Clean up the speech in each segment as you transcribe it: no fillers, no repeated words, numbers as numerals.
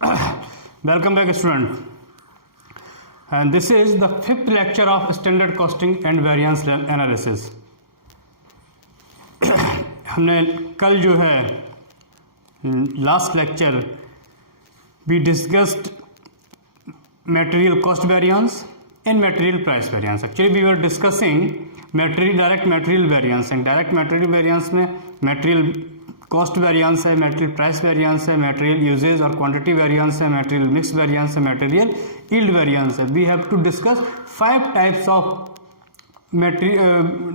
Welcome back, student. And this is the 5th lecture of standard costing and variance analysis. हमने कल जो है last lecture we discussed material cost variance and material price variance. Actually we were discussing direct material variance, and direct material variance में material cost variance है, material price variance है, material usage और quantity variance है, material mix variance है, material yield variance है. We have to discuss 5 types of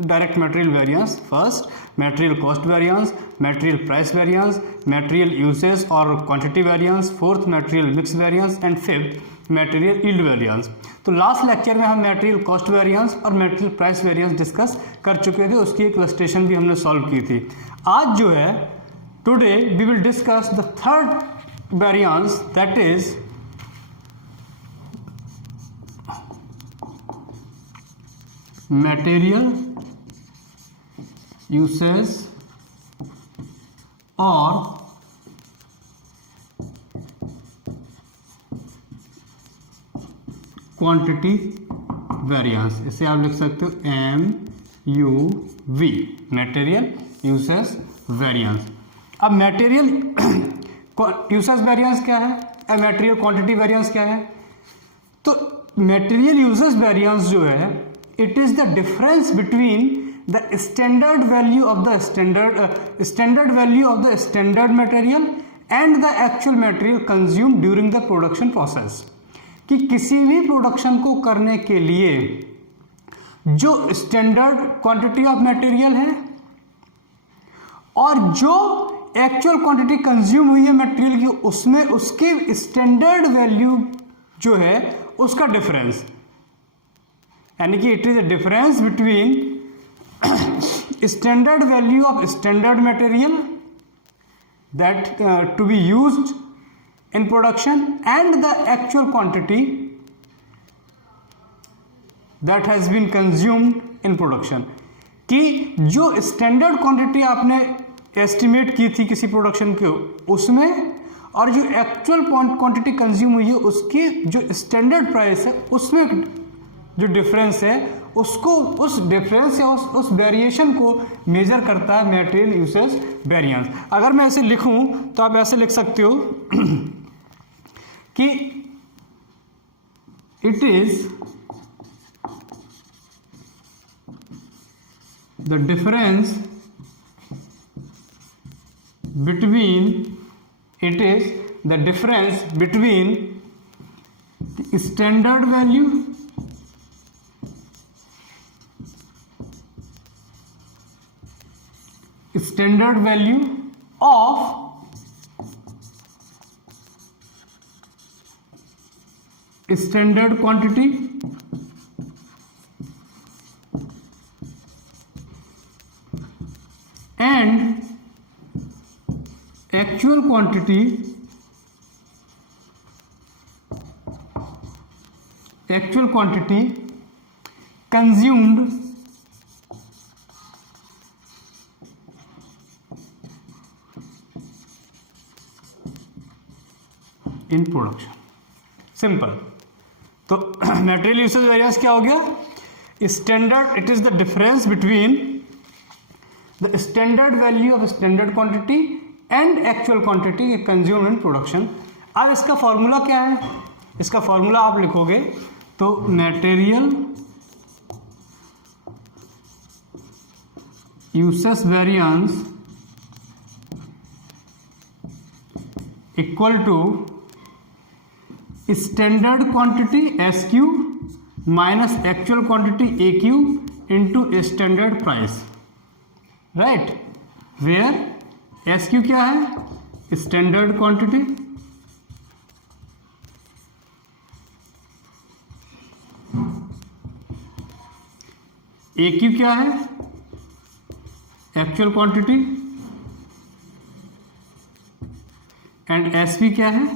direct material variance. First, material cost variance, material price variance, material usage और quantity variance, fourth material mix variance and fifth material yield variance. तो last lecture में हम material cost variance और material price variance discuss कर चुके थे, उसकी एक इलस्ट्रेशन भी हमने सॉल्व की थी. आज जो है today we will discuss the third variance, that is material usage और क्वांटिटी वेरिएंस. इसे आप लिख सकते हो MUV, मटेरियल यूसेज वेरिएंस. अब मटेरियल यूसेज वेरिएंस क्या है, मटेरियल क्वांटिटी वेरिएंस क्या है? तो मटेरियल यूसेज वेरिएंस जो है, it is the difference between the standard value of the standard material and the actual material consumed during the production process. कि किसी भी प्रोडक्शन को करने के लिए जो स्टैंडर्ड क्वांटिटी ऑफ मटेरियल है और जो एक्चुअल क्वांटिटी कंज्यूम हुई है मटेरियल की, उसमें उसके स्टैंडर्ड वैल्यू जो है उसका डिफरेंस, यानी कि it is a difference between standard value of standard material that to be used in production and the actual quantity that has been consumed in production. कि जो standard quantity आपने estimate की थी किसी प्रोडक्शन के उसमें और जो actual quantity consume हुई है उसकी जो standard price है उसमें जो डिफरेंस है उसको, उस डिफरेंस या उस वेरिएशन को मेजर करता है मटेरियल यूसेज वेरिएंस. अगर मैं ऐसे लिखूं तो आप ऐसे लिख सकते हो कि it is the difference between standard value of standard quantity and actual quantity consumed in production. Simple. तो मटेरियल यूसेज वेरिएंस क्या हो गया? Standard, it is the difference between the standard value of standard quantity and actual quantity consume in production. अब इसका formula क्या है? इसका formula आप लिखोगे तो material usage variance equal to standard quantity SQ minus actual quantity AQ into standard price, right? Where SQ क्या है? Standard quantity AQ क्या है? Actual quantity and SV क्या है?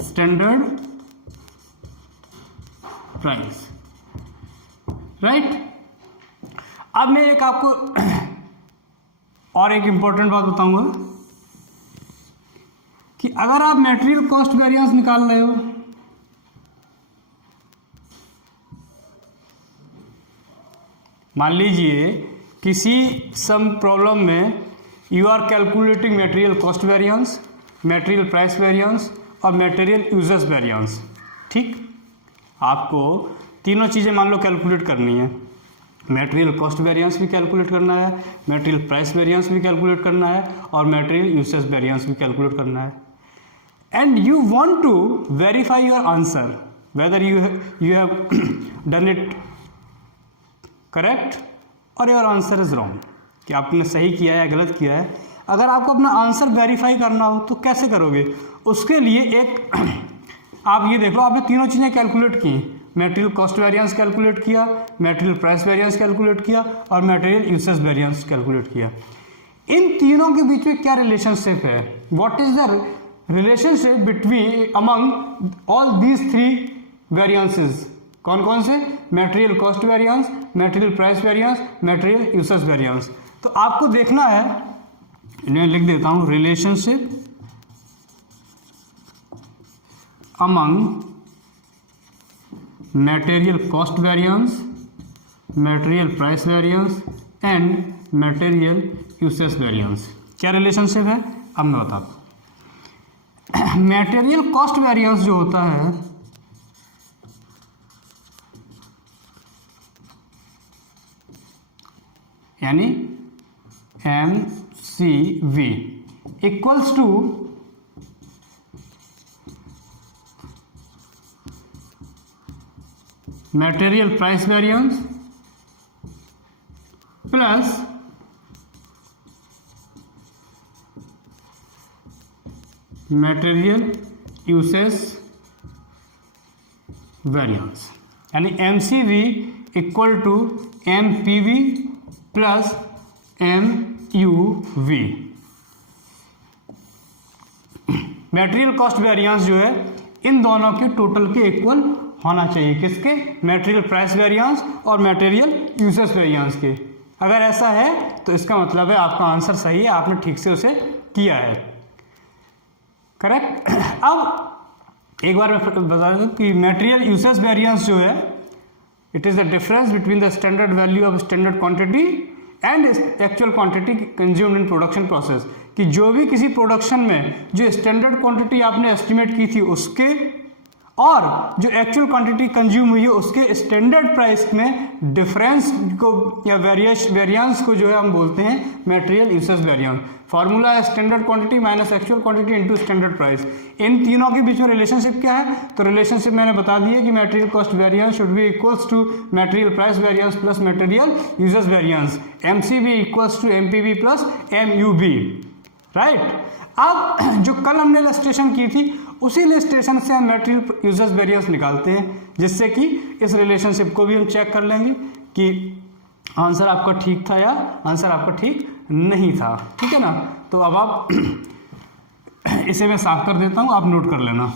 Standard price, right. अब मैं एक आपको और एक इंपॉर्टेंट बात बताऊंगा कि अगर आप मटेरियल कॉस्ट वेरिएंस निकाल रहे हो, मान लीजिए किसी सम प्रॉब्लम में you are calculating material cost variance, material price variance और मटेरियल यूजेस वेरिएंस। ठीक, आपको तीनों चीज़ें मान लो कैलकुलेट करनी है, मटेरियल कॉस्ट वेरिएंस भी कैलकुलेट करना है, मटेरियल प्राइस वेरिएंस भी कैलकुलेट करना है और मटेरियल यूसेज वेरिएंस भी कैलकुलेट करना है। And you want to verify your answer whether you have done it correct और योर आंसर इज रॉन्ग, कि आपने सही किया है या गलत किया है। अगर आपको अपना आंसर वेरीफाई करना हो तो कैसे करोगे? उसके लिए एक आप ये देखो, आपने तीनों चीज़ें कैलकुलेट की, मटेरियल कॉस्ट वेरिएंस कैलकुलेट किया, मटेरियल प्राइस वेरिएंस कैलकुलेट किया और मटेरियल यूसेज वेरिएंस कैलकुलेट किया। इन तीनों के बीच में क्या रिलेशनशिप है? What is the relationship between among all these three variances? कौन कौन से? Material cost variance, material price variance, material usage variance. तो आपको देखना है, इन्हें लिख देता हूं, relationship among material cost variance, material price variance and material usage variance. क्या रिलेशनशिप है अब मैं बताता हूं। मटेरियल कॉस्ट वेरिएंस जो होता है यानी MCV equals to material price variance plus material usage variance, यानी MCV equal to MPV plus MUV। Material cost variance जो है इन दोनों के टोटल के इक्वल होना चाहिए। किसके? मटेरियल प्राइस वेरिएंस और मटेरियल यूसेज वेरिएंस के। अगर ऐसा है तो इसका मतलब है आपका आंसर सही है, आपने ठीक से उसे किया है, करेक्ट। अब एक बार मैं बता दूं कि मटेरियल यूसेज वेरिएंस जो है, it is the difference between the standard value of standard quantity and actual quantity consumed in production process, कि जो भी किसी प्रोडक्शन में जो स्टैंडर्ड क्वांटिटी आपने एस्टिमेट की थी उसके और जो एक्चुअल क्वांटिटी कंज्यूम हुई है उसके स्टैंडर्ड प्राइस में डिफरेंस को या वेरिएंस को जो है हम बोलते हैं मटेरियल यूसेज वेरिएंस। फार्मूला है standard quantity minus actual quantity into standard price. इन तीनों के बीच में रिलेशनशिप क्या है? तो रिलेशनशिप मैंने बता दी है कि material cost variance should be equals to material price variance plus material usage variance. MCV equals to MPV plus MUV, right. अब जो कल हमने इलस्ट्रेशन की थी उसी इलस्ट्रेशन से हम मटेरियल यूसेज वेरिएंस निकालते हैं, जिससे कि इस रिलेशनशिप को भी हम चेक कर लेंगे कि आंसर आपका ठीक था या आंसर आपका ठीक नहीं था, ठीक है ना। तो अब आप इसे मैं साफ कर देता हूं, आप नोट कर लेना।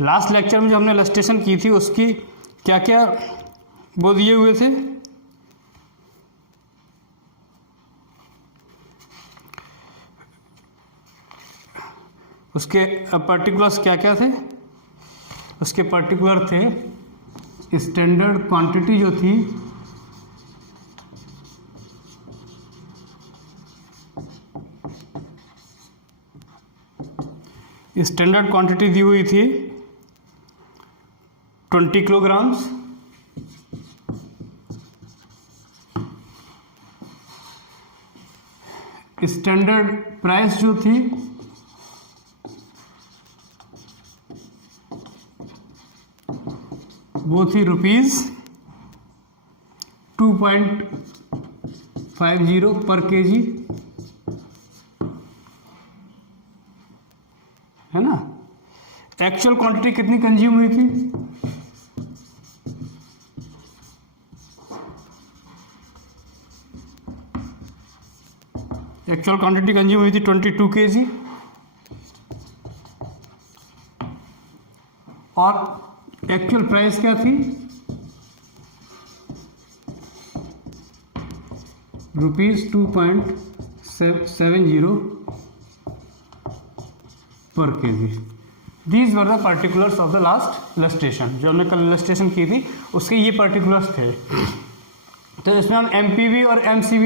लास्ट लेक्चर में जो हमने इलस्ट्रेशन की थी उसकी क्या क्या वो दिए हुए थे? उसके पर्टिकुलर्स क्या क्या थे? उसके पर्टिकुलर थे स्टैंडर्ड क्वांटिटी जो थी स्टैंडर्ड क्वांटिटी दी हुई थी 20 किलोग्राम्स, स्टैंडर्ड प्राइस जो थी वो थी ₹2.50 पर kg, है ना। एक्चुअल क्वांटिटी कितनी कंज्यूम हुई थी? एक्चुअल क्वांटिटी कंज्यूम हुई थी 22 kg, और एक्चुअल प्राइस क्या थी? ₹2.70 पर kg। These were the particulars of the last illustration. जो हमने कल इलस्ट्रेशन की थी उसके ये पर्टिकुलर्स थे। तो इसमें हम MPV और MCV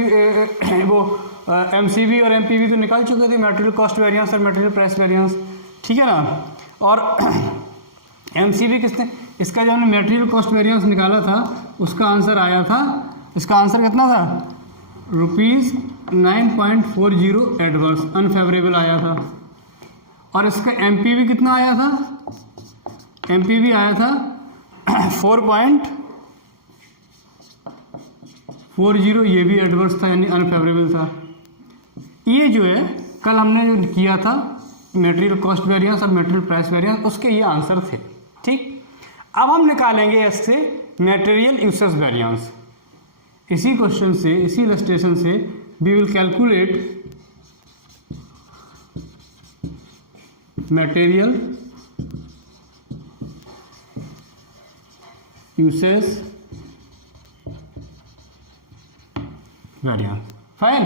MCV और MPV तो निकाल चुके थे, मटेरियल कॉस्ट वेरिएंस और मटेरियल प्राइस वेरिएंस, ठीक है ना। और MCV किसने, इसका जो हमने मटेरियल कॉस्ट वेरिएंस निकाला था उसका आंसर आया था, इसका आंसर कितना था? ₹9.40 एडवर्स अनफेवरेबल आया था। और इसका MPV कितना आया था? MPV आया था 4.40, ये भी एडवर्स था यानी अनफेवरेबल था। ये जो है कल हमने जो किया था मटेरियल कॉस्ट वेरिएंस और मटेरियल प्राइस वेरिएंस, उसके ये आंसर थे, ठीक। अब हम निकालेंगे इससे मटेरियल यूसेज वेरिएंस। इसी क्वेश्चन से, इसी इलस्ट्रेशन से we will calculate material usage variance. Fine,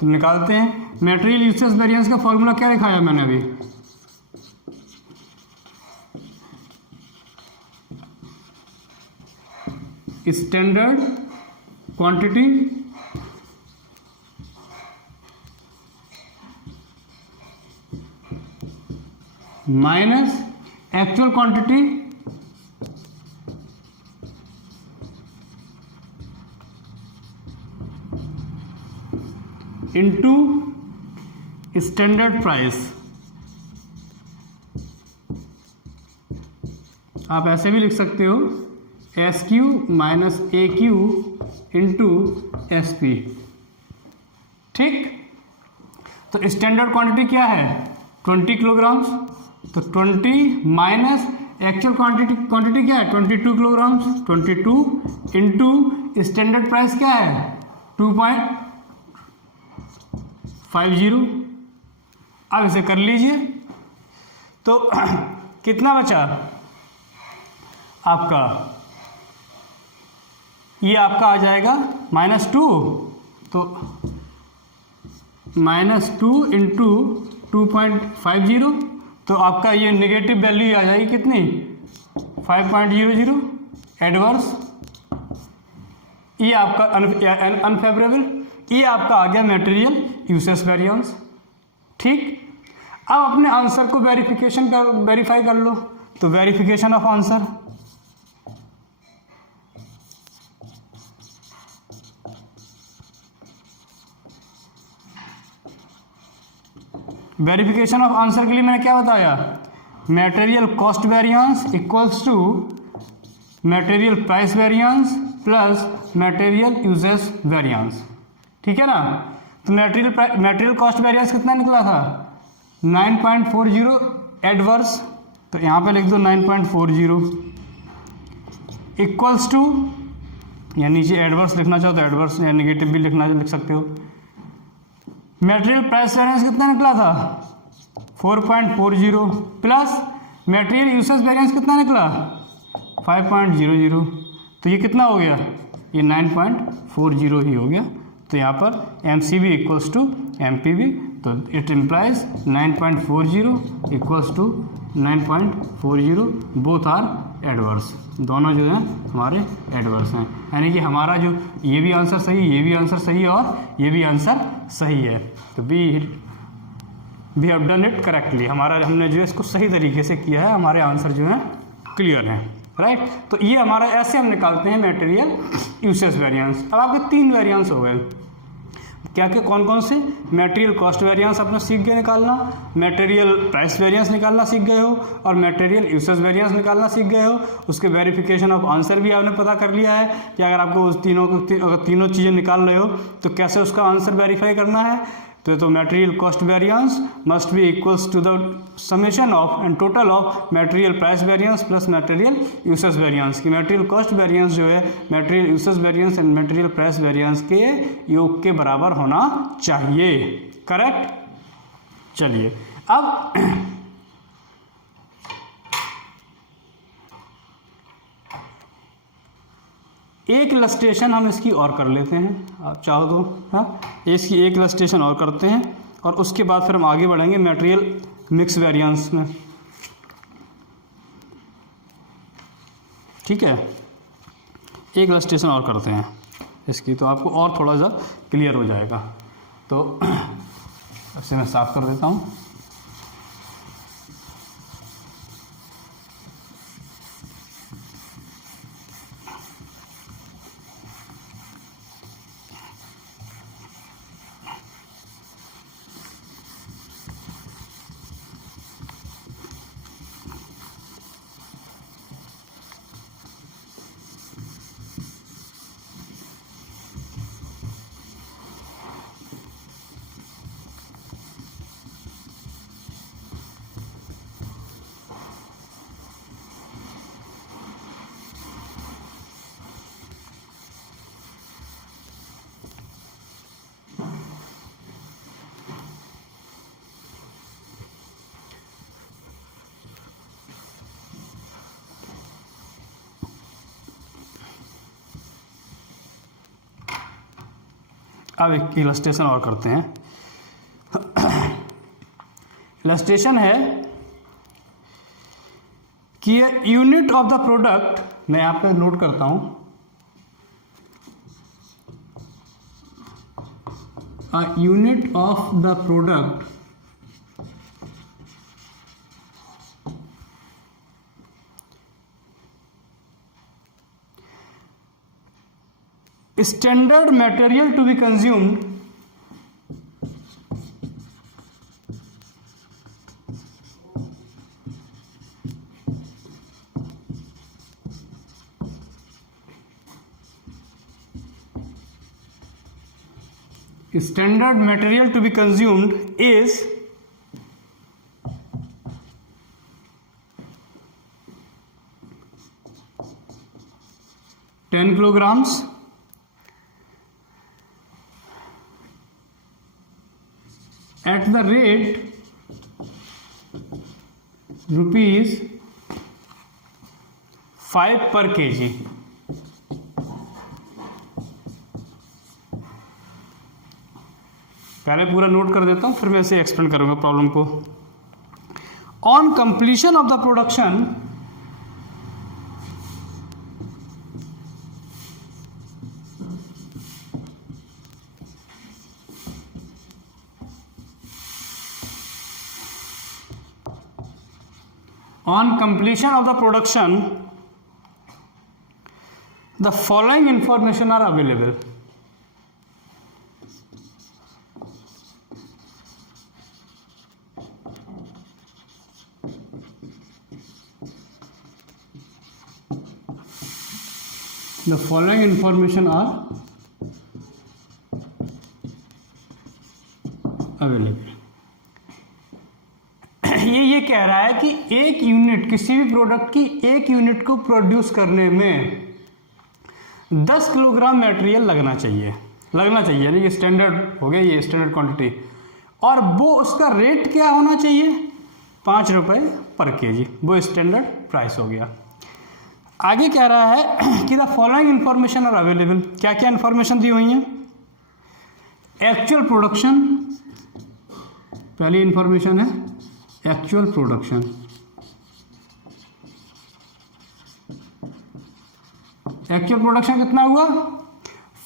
तो निकालते हैं। मटेरियल यूसेज वेरिएंस का फॉर्मूला क्या लिखाया मैंने अभी? Standard quantity minus actual quantity into standard price. आप ऐसे भी लिख सकते हो SQ minus AQ into SP, ठीक। तो स्टैंडर्ड क्वांटिटी क्या है? 20 किलोग्राम्स। तो 20 माइनस एक्चुअल क्वांटिटी क्या है? 22 किलोग्राम्स। 22 इंटू स्टैंडर्ड प्राइस क्या है? 2.50। अब इसे कर लीजिए तो कितना बचा आपका? ये आपका आ जाएगा -2, तो -2 इंटू 2.50, तो आपका ये नेगेटिव वैल्यू आ जाएगी कितनी? 5.00 एडवर्स। ये आपका अनफेवरेबल। ये आपका आ गया मटेरियल यूसेज वेरिएंस, ठीक। अब अपने आंसर को वेरीफाई कर लो। तो verification of answer, verification of answer के लिए मैंने क्या बताया? Material cost variance equals to material price variance plus material usage variance, ठीक है ना। तो मटेरियल कॉस्ट वेरिएंस कितना निकला था? 9.40 एडवर्स। तो यहाँ पे लिख दो 9.40 इक्वल्स टू, या नीचे एडवर्स लिखना चाहो तो एडवर्स या नेगेटिव भी लिख सकते हो। मटेरियल प्राइस वेरिएंस कितना निकला था? 4.40 प्लस मटेरियल यूसेज वेरिएंस कितना निकला? 5.00। तो ये कितना हो गया? ये 9.40 ही हो गया। तो यहाँ पर MCV इक्वल्स टू MPV, तो it implies 9.40 equals to 9.40, both are adverse. दोनों जो हैं हमारे एडवर्स हैं, यानी कि हमारा जो ये भी आंसर सही, ये भी आंसर सही है और ये भी आंसर सही है। तो we have done it correctly. हमने जो है इसको सही तरीके से किया है, हमारे आंसर जो है क्लियर हैं, राइट। तो ये हमारा ऐसे हम निकालते हैं मटेरियल यूसेज वेरिएंस। अब आपके 3 वेरिएंस हो गए। क्या क्या कौन कौन से? मटेरियल कॉस्ट वेरिएंस अपना सीख गए निकालना, मटेरियल प्राइस वेरिएंस निकालना सीख गए हो, और मटेरियल यूसेज वेरिएंस निकालना सीख गए हो। उसके वेरिफिकेशन ऑफ आंसर भी आपने पता कर लिया है कि अगर आपको उस तीनों चीज़ें निकाल रहे हो तो कैसे उसका आंसर वेरीफाई करना है। तो material cost variance must be equals to the summation of and total of material price variance plus material usage variance. की मटेरियल कॉस्ट वेरिएंस जो है material usage variance and material price variance के योग के बराबर होना चाहिए। करेक्ट? चलिए अब एक इलस्ट्रेशन हम इसकी और कर लेते हैं, आप चाहो तो। हाँ, इसकी एक इलस्ट्रेशन और करते हैं और उसके बाद फिर हम आगे बढ़ेंगे मटेरियल मिक्स वेरिएंस में। ठीक है, एक इलस्ट्रेशन और करते हैं इसकी, तो आपको और थोड़ा सा क्लियर हो जाएगा। तो इसे मैं साफ कर देता हूँ। अब एक इलस्ट्रेशन और करते हैं। इलस्ट्रेशन है कि यूनिट ऑफ द प्रोडक्ट, मैं यहाँ पे नोट करता हूँ, a unit of the product standard material to be consumed standard material to be consumed is 10 kilograms at the rate rupees 5 per kg। पहले पूरा नोट कर देता हूँ, फिर मैं इसे एक्सप्लेन करूँगा प्रॉब्लम को। On completion of the production the following information are available. The following information are available. ये कह रहा है कि एक यूनिट, किसी भी प्रोडक्ट की एक यूनिट को प्रोड्यूस करने में 10 किलोग्राम मटेरियल लगना चाहिए, यानी कि स्टैंडर्ड हो गया, ये स्टैंडर्ड क्वांटिटी। और वो उसका रेट क्या होना चाहिए? 5 रुपये पर केजी, वो स्टैंडर्ड प्राइस हो गया। आगे कह रहा है कि the following information are available. क्या क्या इंफॉर्मेशन दी हुई है? एक्चुअल प्रोडक्शन, पहली इंफॉर्मेशन है एक्चुअल प्रोडक्शन। एक्चुअल प्रोडक्शन कितना हुआ?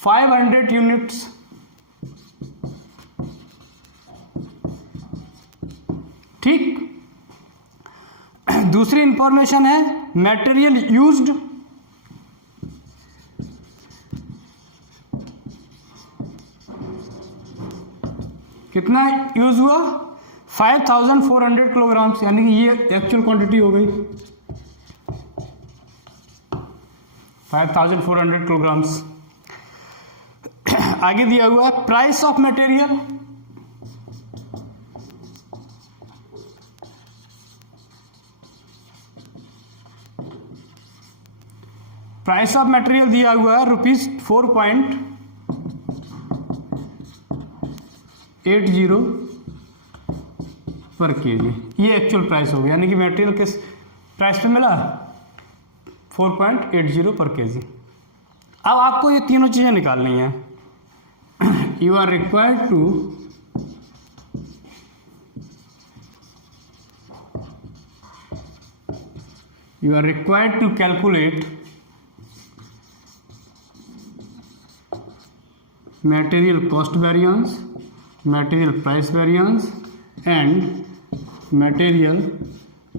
500 यूनिट्स। ठीक। दूसरी इंफॉर्मेशन है मटेरियल यूज्ड, कितना यूज़ हुआ 5400 किलोग्राम्स, यानी कि ये एक्चुअल क्वांटिटी हो गई 5400 किलोग्राम्स। आगे दिया हुआ है price of material, price of material दिया हुआ है ₹4.80 पर केजी। ये एक्चुअल प्राइस हो गया, यानी कि मटेरियल किस प्राइस पे मिला 4.80 पर केजी। अब आपको ये तीनों चीज़ें निकालनी है। You are required to calculate material cost variance, material price variance and material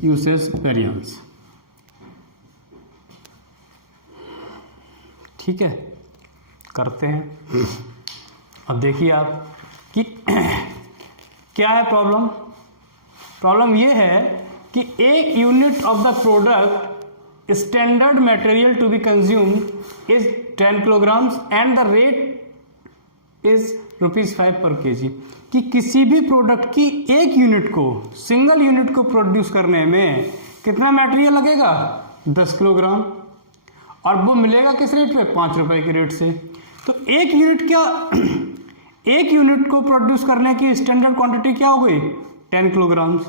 usage variance। ठीक है, करते हैं। अब देखिए आप कि क्या है प्रॉब्लम। प्रॉब्लम ये है कि एक unit of the product standard material to be consumed is 10 kilograms and the rate is ₹5 per KG. कि किसी भी प्रोडक्ट की एक यूनिट को, सिंगल यूनिट को प्रोड्यूस करने में कितना मटेरियल लगेगा 10 किलोग्राम, और वो मिलेगा किस रेट पे 5 रुपए के रेट से। तो एक यूनिट को प्रोड्यूस करने की स्टैंडर्ड क्वांटिटी क्या हो गई 10 किलोग्राम्स।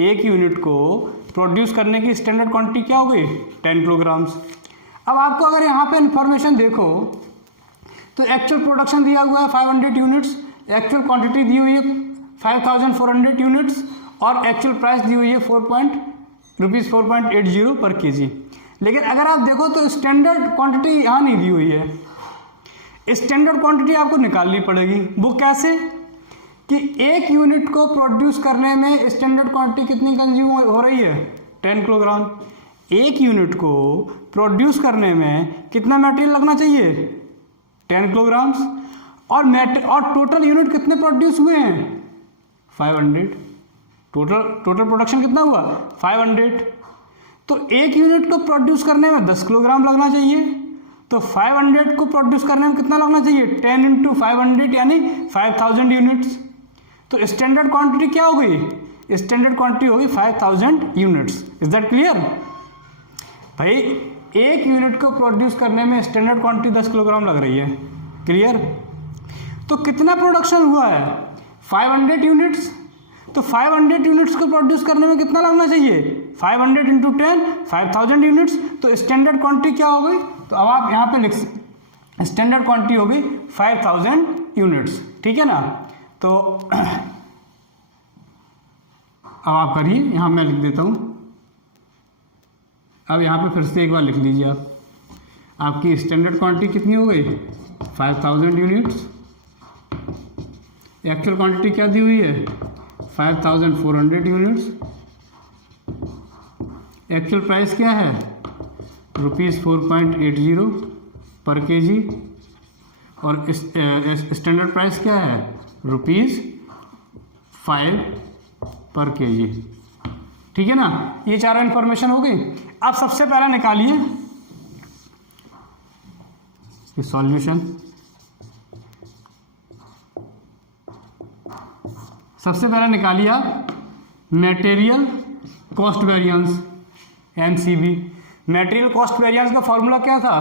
एक यूनिट को प्रोड्यूस करने की स्टैंडर्ड क्वांटिटी क्या हो गई 10 किलोग्राम्स। अब आपको अगर यहाँ पे इंफॉर्मेशन देखो तो एक्चुअल प्रोडक्शन दिया हुआ है 500 यूनिट्स, एक्चुअल क्वांटिटी दी हुई है 5400 यूनिट्स, और एक्चुअल प्राइस दी हुई है ₹4.80 पर केजी। लेकिन अगर आप देखो तो स्टैंडर्ड क्वांटिटी यहाँ नहीं दी हुई है। स्टैंडर्ड क्वांटिटी आपको निकालनी पड़ेगी। वो कैसे कि एक यूनिट को प्रोड्यूस करने में स्टैंडर्ड क्वांटिटी कितनी कंज्यूम हो रही है 10 किलोग्राम। एक यूनिट को प्रोड्यूस करने में कितना मटेरियल लगना चाहिए 10 किलोग्राम्स, और टोटल यूनिट कितने प्रोड्यूस हुए हैं 500। टोटल प्रोडक्शन कितना हुआ 500। तो एक यूनिट को प्रोड्यूस करने में 10 किलोग्राम लगना चाहिए, तो 500 को प्रोड्यूस करने में कितना लगना चाहिए 10 × 500 यानी 5000 यूनिट्स। तो स्टैंडर्ड क्वांटिटी क्या हो गई, स्टैंडर्ड क्वांटिटी होगी 5000 यूनिट्स। इज दैट क्लियर भाई। एक यूनिट को प्रोड्यूस करने में स्टैंडर्ड क्वांटिटी 10 किलोग्राम लग रही है। क्लियर। तो कितना प्रोडक्शन हुआ है 500 यूनिट्स। तो 500 यूनिट्स को प्रोड्यूस करने में कितना लगना चाहिए 500 × 10 5000 यूनिट्स। तो स्टैंडर्ड क्वांटिटी क्या हो गई, तो अब आप यहाँ पे लिख स्टैंडर्ड क्वांटिटी हो गई 5000 यूनिट्स। ठीक है ना। तो अब आप करिए, यहाँ मैं लिख देता हूँ। अब यहाँ पे फिर से एक बार लिख लीजिए आप, आपकी स्टैंडर्ड क्वांटिटी कितनी हो गई 5000 यूनिट्स। एक्चुअल क्वांटिटी क्या दी हुई है 5400 यूनिट्स। एक्चुअल प्राइस क्या है ₹4.80 पर केजी, और स्टैंडर्ड प्राइस क्या है ₹5 पर केजी। ठीक है ना। ये चारों इन्फॉर्मेशन हो गई। अब सबसे पहले निकालिए ये सॉल्यूशन। सबसे पहले निकालिए आप material cost variance MCV। Material cost variance का फॉर्मूला क्या था,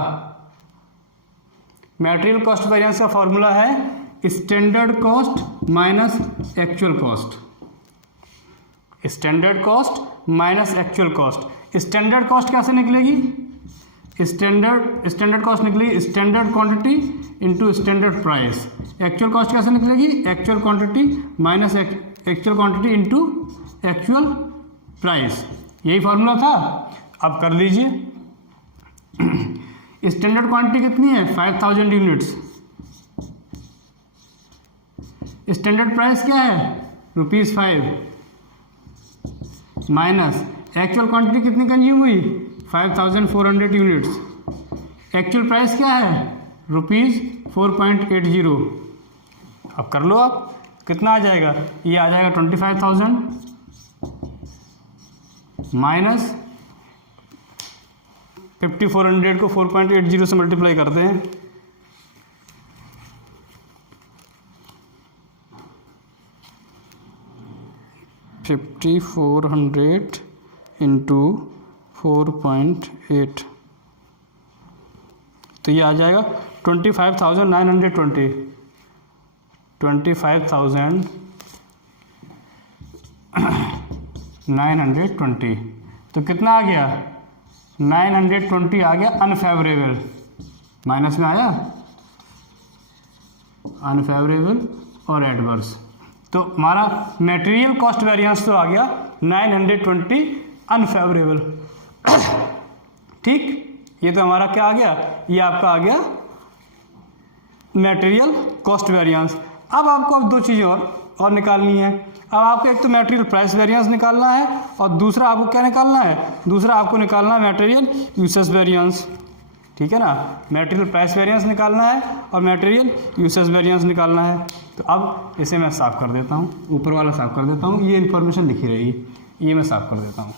मटेरियल कॉस्ट वेरिएंस का फॉर्मूला है standard cost minus actual cost. Standard cost minus actual cost. Standard cost कैसे निकलेगी, स्टैंडर्ड कॉस्ट निकलेगी standard quantity into standard price. Actual cost कैसे निकलेगी actual quantity minus actual quantity into actual price. यही formula था। अब कर लीजिए। स्टैंडर्ड क्वांटिटी कितनी है 5000 यूनिट्स। स्टैंडर्ड प्राइस क्या है ₹5 माइनस एक्चुअल क्वांटिटी कितनी कंज्यूम हुई 5400 यूनिट्स। एक्चुअल प्राइस क्या है ₹4.80। अब कर लो आप कितना आ जाएगा, ये आ जाएगा 25,000 माइनस 5400 को 4.80 से मल्टीप्लाई करते हैं, $5,400 इंटू 4.8, तो ये आ जाएगा 25,920, 25,920। तो कितना आ गया, 920 आ गया अनफेवरेबल, माइनस में आया अनफेवरेबल और एडवर्स। तो हमारा मटेरियल कॉस्ट वेरिएंस तो आ गया 920 अनफेवरेबल। ठीक, ये तो हमारा क्या आ गया, ये आपका आ गया मटेरियल कॉस्ट वेरिएंस। अब आपको अब दो चीज़ें और निकालनी है। अब आपको एक तो मटेरियल प्राइस वेरिएंस निकालना है और दूसरा आपको क्या निकालना है, दूसरा आपको निकालना है मटेरियल यूसेज वेरिएंस। ठीक है ना, मटेरियल प्राइस वेरिएंस निकालना है और मटेरियल यूसेज वेरिएंस निकालना है। तो अब इसे मैं साफ कर देता हूँ, ऊपर वाला साफ कर देता हूँ, ये इन्फॉर्मेशन लिखी रहेगी, ये मैं साफ कर देता हूँ।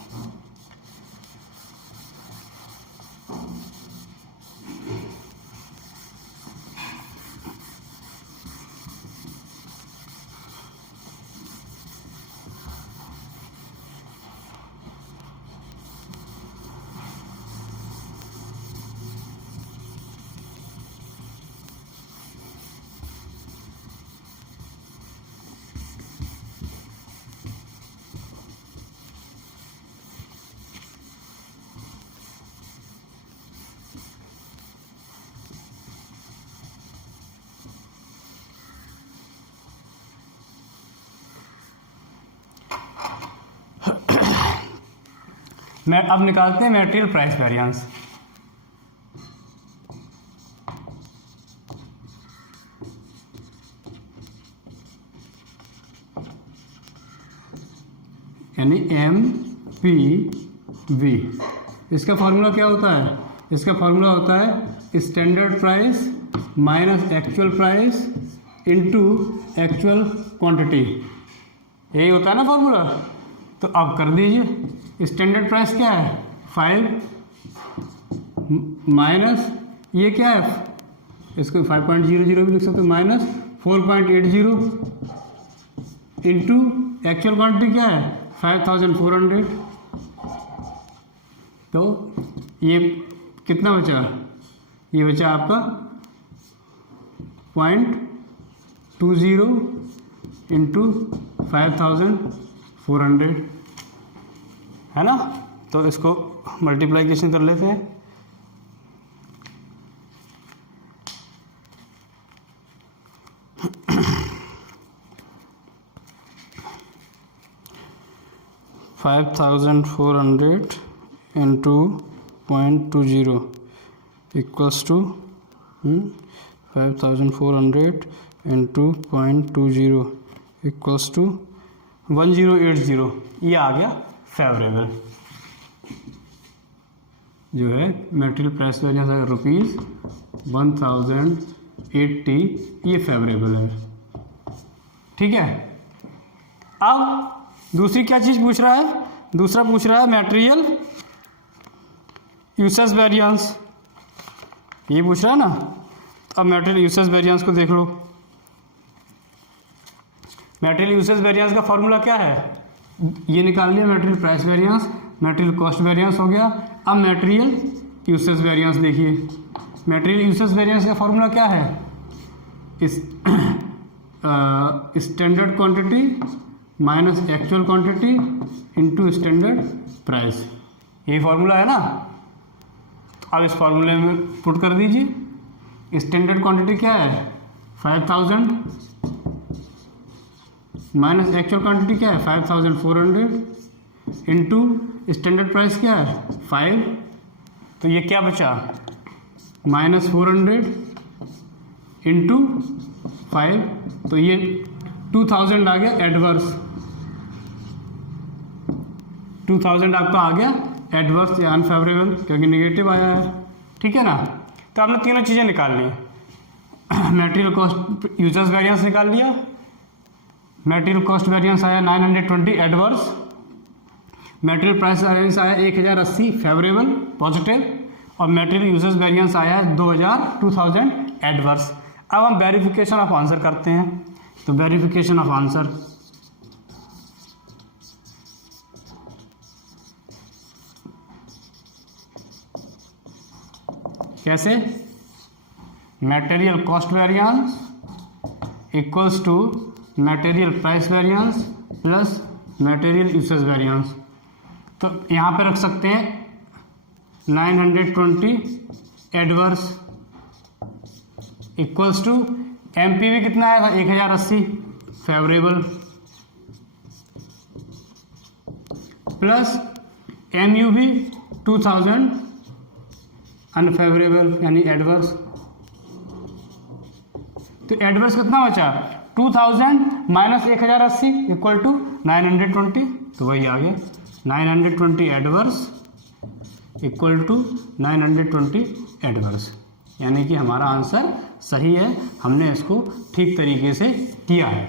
मैं अब निकालते हैं मटेरियल प्राइस वेरिएंस। यानी MPV। इसका फॉर्मूला क्या होता है, इसका फॉर्मूला होता है standard price minus actual price into actual quantity, यही होता है ना फॉर्मूला। तो अब कर दीजिए, स्टैंडर्ड प्राइस क्या है 5 माइनस ये क्या है, इसको 5.00 भी लिख सकते हो, माइनस 4.80 इंटू एक्चुअल क्वांटिटी क्या है 5,400। तो ये कितना बचा, ये बचा आपका 0.20 इंटू 5,400, है ना। तो इसको मल्टीप्लाइकेशन कर लेते हैं। $5,400 into 0.20 equals to 5,400 into 0.20 equals to 1080। ये आ गया फेवरेबल, जो है मटेरियल प्राइस वेरिएंस अगर ₹1080, ये फेवरेबल है। ठीक है, अब दूसरी क्या चीज़ पूछ रहा है, दूसरा पूछ रहा है मटेरियल यूसेज वेरिएंस, ये पूछ रहा है ना। अब मटेरियल यूसेज वेरिएंस को देख लो। मटेरियल यूसेज वेरिएंस का फॉर्मूला क्या है, ये निकाल लिया material price variance, material cost variance हो गया। अब मटेरियल यूसेज वेरिएंस देखिए, मटेरियल यूसेज वेरिएंस का फॉर्मूला क्या है, इस standard quantity minus actual quantity into standard price, यही फॉर्मूला है ना। अब इस फॉर्मूले में पुट कर दीजिए। स्टैंडर्ड क्वांटिटी क्या है 5,000 माइनस एक्चुअल क्वांटिटी क्या है 5,400 इंटू स्टैंडर्ड प्राइस क्या है 5, तो ये क्या बचा -400 इंटू 5, तो ये 2000 आ गया एडवर्स, 2000 आपका आ गया एडवर्स या अनफेवरेबल, क्योंकि नेगेटिव आया है। ठीक है ना, तो आपने तीनों चीज़ें निकाल ली, मटेरियल कॉस्ट यूजर्स वेरिएंस निकाल लिया, मटेरियल कॉस्ट वेरिएंस आया 920 एडवर्स, मटेरियल प्राइस वेरिएंस आया 1080 फेवरेबल पॉजिटिव, और मटेरियल यूजेस वेरिएंस आया 2000 एडवर्स। अब हम वेरिफिकेशन ऑफ आंसर करते हैं। तो वेरिफिकेशन ऑफ आंसर, कैसे? Material cost variance equals to material price variance plus material usage variance. तो यहाँ पे रख सकते हैं 920 एडवर्स इक्वल्स टू एमपीवी कितना आया था 1080 फेवरेबल प्लस एमयूवी 2000 अनफेवरेबल यानी एडवर्स। तो एडवर्स कितना बचा 2000 माइनस 1080 इक्वल टू 920, तो वही आ गया 920 एडवर्स इक्वल टू 920 एडवर्स, यानी कि हमारा आंसर सही है, हमने इसको ठीक तरीके से किया है।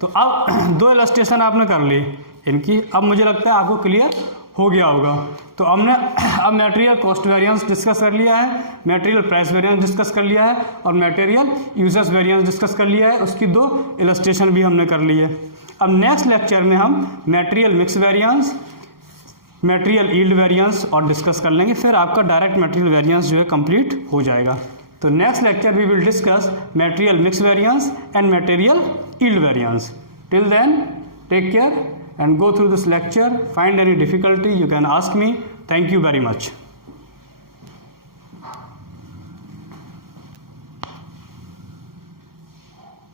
तो अब दो इलस्ट्रेशन आपने कर ली इनकी, अब मुझे लगता है आपको क्लियर हो गया होगा। तो हमने अब मटेरियल कॉस्ट वेरिएंस डिस्कस कर लिया है, मटेरियल प्राइस वेरिएंस डिस्कस कर लिया है, और मटेरियल यूजेस वेरिएंस डिस्कस कर लिया है, उसकी दो इलस्ट्रेशन भी हमने कर ली है। अब नेक्स्ट लेक्चर में हम material mix variance, material yield variance और डिस्कस कर लेंगे, फिर आपका डायरेक्ट मटेरियल वेरिएंस जो है कंप्लीट हो जाएगा। तो next lecture we will discuss material mix variance and material yield variance. Till then, take care and go through this lecture. Find any difficulty, you can ask me. Thank you very much.